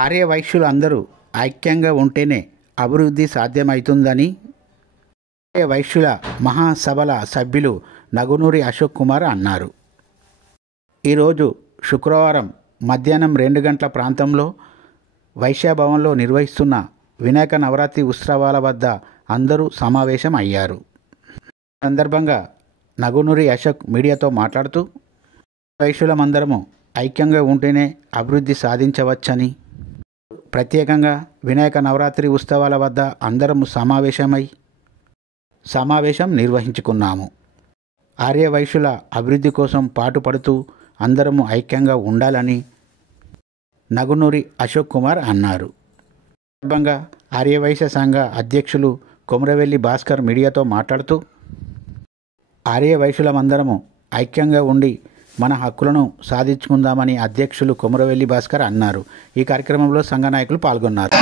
ఆర్యవైశ్యులందరూ ఐక్యంగా ఉంటేనే అభివృద్ధి సాధ్యమవుతుందని ఆర్యవైశ్యుల మహాసభల సభ్యులు నగునూరి అశోక్ కుమార్ అన్నారు. ఈరోజు శుక్రవారం మధ్యాహ్నం 2 గంటల ప్రాంతంలో వైశ్యభవన్లో నిర్వహిస్తున్న వినాయక నవరాత్రి ఉత్సవాల వద్ద అందరూ సమావేశం అయ్యారు. సందర్భంగా నగునూరి అశోక్ మీడియాతో మాట్లాడుతూ వైశ్యులమందరము ఐక్యంగా ఉంటేనే అభివృద్ధి సాధించవచ్చని, ప్రత్యేకంగా వినాయక నవరాత్రి ఉత్సవాల వద్ద అందరము సమావేశం నిర్వహించుకున్నాము. ఆర్యవైశ్యుల అభివృద్ధి కోసం పాటుపడుతూ అందరము ఐక్యంగా ఉండాలని నగునూరి అశోక్ కుమార్ అన్నారు. సందర్భంగా ఆర్యవైశ్య సంఘ అధ్యక్షులు కొమరవెల్లి భాస్కర్ మీడియాతో మాట్లాడుతూ ఆర్యవైశ్యులమందరము ఐక్యంగా ఉండి మన హక్కులను సాధించుకుందామని అధ్యక్షులు కొమరవెల్లి భాస్కర్ అన్నారు. ఈ కార్యక్రమంలో సంఘ నాయకులు పాల్గొన్నారు.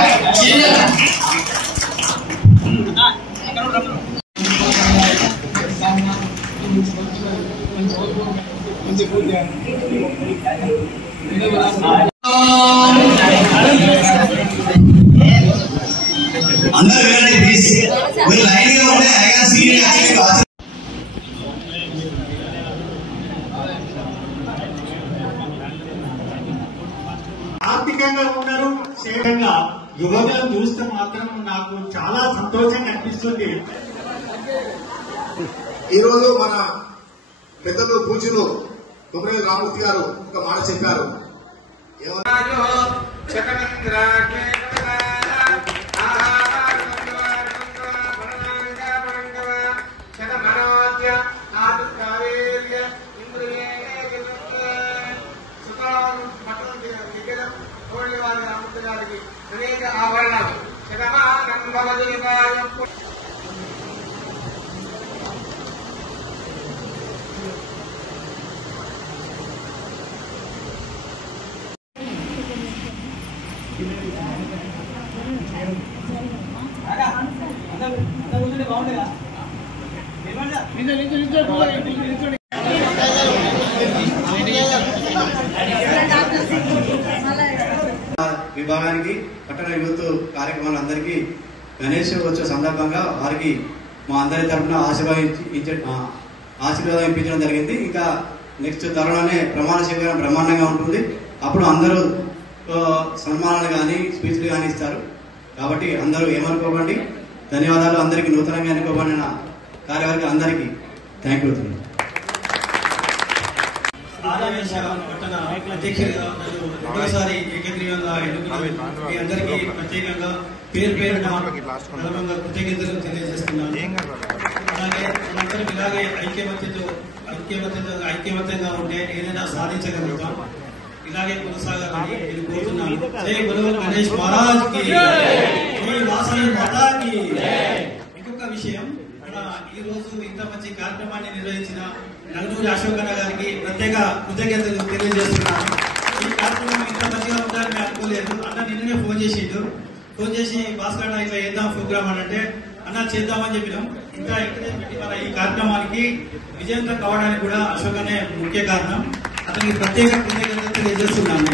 ఆర్థికంగా ఉన్నారు, సేవంగా యువతను చూస్తే మాత్రం నాకు చాలా సంతోషంగా అనిపిస్తుంది. ఈరోజు మన పెద్దలు పూజలు కొమరవెల్లి రామూర్తి గారు ఒక మాట చెప్పారు. విభాగానికి పట్టణ యువత కార్యక్రమాలందరికీ గణేష్ వచ్చే సందర్భంగా వారికి మా అందరి తరఫున ఆశీర్వాదం ఇప్పించడం జరిగింది. ఇంకా నెక్స్ట్ త్వరలోనే ప్రమాణ స్వీకారం బ్రహ్మాండంగా ఉంటుంది. అప్పుడు అందరూ సన్మానాలు కానీ స్పీచ్లు కానీ ఇస్తారు. కాబట్టి అందరూ ఏమనుకోకండి. ధన్యవాదాలు. అందరికీ నూతనంగా ఎన్నుకోబడిన కార్యవర్గ అందరికీ థ్యాంక్ యూ. అధ్యక్షుడిగా రెండోసారి ఏకగ్రీవంగా ఎన్నుకున్నాను. మీ అందరికీ ప్రత్యేకంగా పేరు పేరున కృతజ్ఞతలు తెలియజేస్తున్నాను. అలాగే మనందరం ఇలాగే ఐక్యమత్యంగా ఉంటే ఏదైనా సాధించగలుగుతాం. ఇలాగే కొనసాగాలని నేను కోరుతున్నాను. జై గురు గణేష్ మహారాజ్ కి, జై వాసవి మాతాకి. ఇంకొక విషయం, ఈ రోజు ఇంత మంచి కార్యక్రమాన్ని నిర్వహించిన నగునూరి అశోక్ అన్న గారికి ప్రత్యేక కృతజ్ఞతలు తెలియజేస్తున్నాను. ఈ కార్యక్రమం ఇంత మంచిగా ఉండాలని అనుకోలేదు. అన్న నిన్ననే ఫోన్ చేసి భాస్కర్ అన్న ఇట్లా చేద్దాం ప్రోగ్రామ్ అని అంటే అన్న చేద్దామని చెప్పినాం. ఇంకా ఎంకరేజ్మెంట్ మన ఈ కార్యక్రమానికి విజయంతం కావడానికి కూడా అశోక్ అనే ముఖ్య కారణం. అతనికి ప్రత్యేక కృతజ్ఞతలు తెలియజేస్తున్నాను.